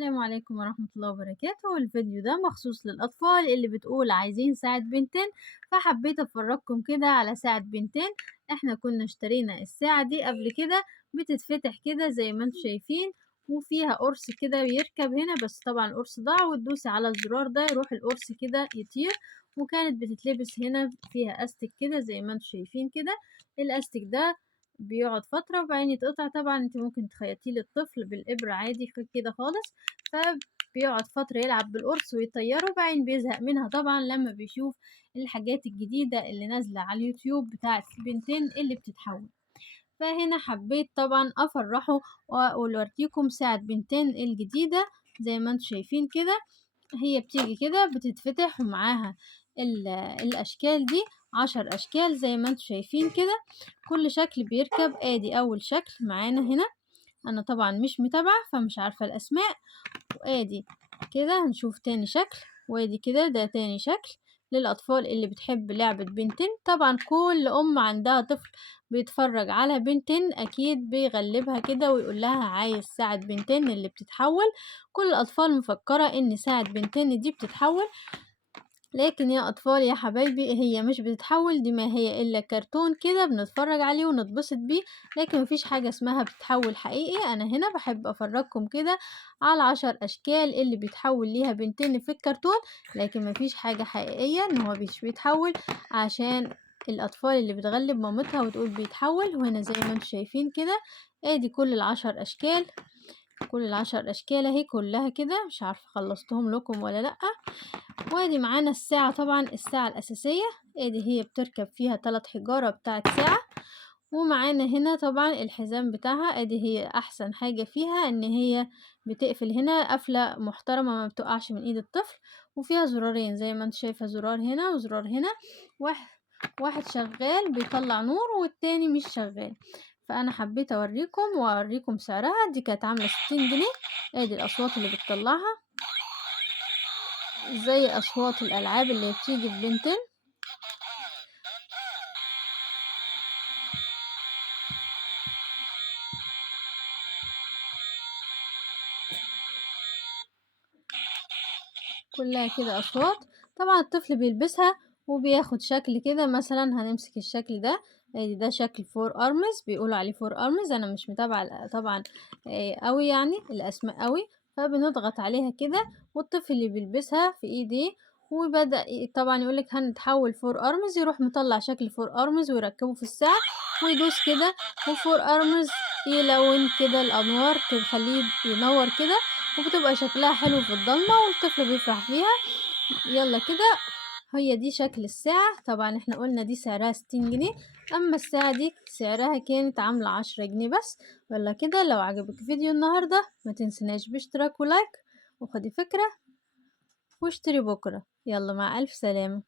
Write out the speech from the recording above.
السلام عليكم ورحمة الله وبركاته. الفيديو ده مخصوص للأطفال اللي بتقول عايزين ساعة بنتين، فحبيت أفرجكم كده على ساعة بنتين. احنا كنا اشترينا الساعة دي قبل كده، بتتفتح كده زي ما انتم شايفين، وفيها قرص كده بيركب هنا، بس طبعا القرص ضاع، وتدوسي على الزرار ده يروح القرص كده يطير. وكانت بتتلبس هنا فيها استك كده زي ما انتم شايفين كده. الاستك ده بيقعد فترة وبعدين يتقطع. طبعا انت ممكن تخيطيه للطفل بالإبرة عادي كده خالص، فبيقعد فترة يلعب بالقرص ويطيره، وبعدين بيزهق منها طبعا لما بيشوف الحاجات الجديدة اللي نازلة على اليوتيوب بتاعت البنتين اللي بتتحول. فهنا حبيت طبعا أفرحه وأوريكم ساعة بنتين الجديدة زي ما انتم شايفين كده. هي بتيجي كده بتتفتح ومعاها الأشكال دي 10 أشكال زي ما انتم شايفين كده. كل شكل بيركب. ادي أول شكل معانا هنا، أنا طبعا مش متابعة فمش عارفة الأسماء. وادي كده هنشوف تاني شكل، وادي كده ده تاني شكل للأطفال اللي بتحب لعبة بنتين. طبعا كل أم عندها طفل بيتفرج على بنتين أكيد بيغلبها كده ويقول لها عايز ساعة بنتين اللي بتتحول. كل الأطفال مفكرة إن ساعة بنتين دي بتتحول، لكن يا أطفال يا حبايبي هي مش بتتحول، دي ما هي إلا كرتون كده بنتفرج عليه ونتبسط بيه، لكن مفيش حاجة اسمها بتتحول حقيقي. أنا هنا بحب أفرجكم كده على 10 أشكال اللي بيتحول ليها بنتين في الكرتون، لكن مفيش حاجة حقيقية إن هو مش بيتحول، عشان الأطفال اللي بتغلب مامتها وتقول بيتحول. وهنا زي ما انتم شايفين كده ادي كل ال10 أشكال، كل ال10 أشكال اهي كلها كده. مش عارفة خلصتهم لكم ولا لأ. وادي معانا الساعة، طبعا الساعة الأساسية ادي هي بتركب فيها 3 حجارة بتاعت ساعة. ومعانا هنا طبعا الحزام بتاعها، ادي هي أحسن حاجة فيها ان هي بتقفل هنا قفلة محترمة ما بتقعش من ايد الطفل. وفيها زرارين زي ما انت شايفة، زرار هنا وزرار هنا، واحد شغال بيطلع نور والتاني مش شغال. فأنا حبيت أوريكم سعرها. دي كانت عاملة 60 جنيه. ادي الأصوات اللي بتطلعها زي أصوات الألعاب اللي بتيجي في بنتين. كلها كده أصوات. طبعا الطفل بيلبسها وبياخد شكل كده. مثلا هنمسك الشكل ده، ادي ده شكل فور ارمز، بيقولوا عليه فور ارمز. انا مش متابعة طبعا قوي يعني الاسماء قوي. فبنضغط عليها كده والطفل اللي بيلبسها في ايديه، وبدأ طبعا يقولك هنتحول فور ارمز، يروح مطلع شكل فور ارمز ويركبه في الساعة ويدوس كده، وفور ارمز يلون كده الانوار تخليه ينور كده، وبتبقى شكلها حلو في الضلمة والطفل بيفرح فيها. يلا كده هي دي شكل الساعة. طبعا احنا قلنا دي سعرها 60 جنيه، اما الساعة دي سعرها كانت عاملة 10 جنيه بس. يلا كده لو عجبك فيديو النهاردة ما تنسناش باشتراك ولايك، وخدي فكرة واشتري بكرة. يلا مع ألف سلامة.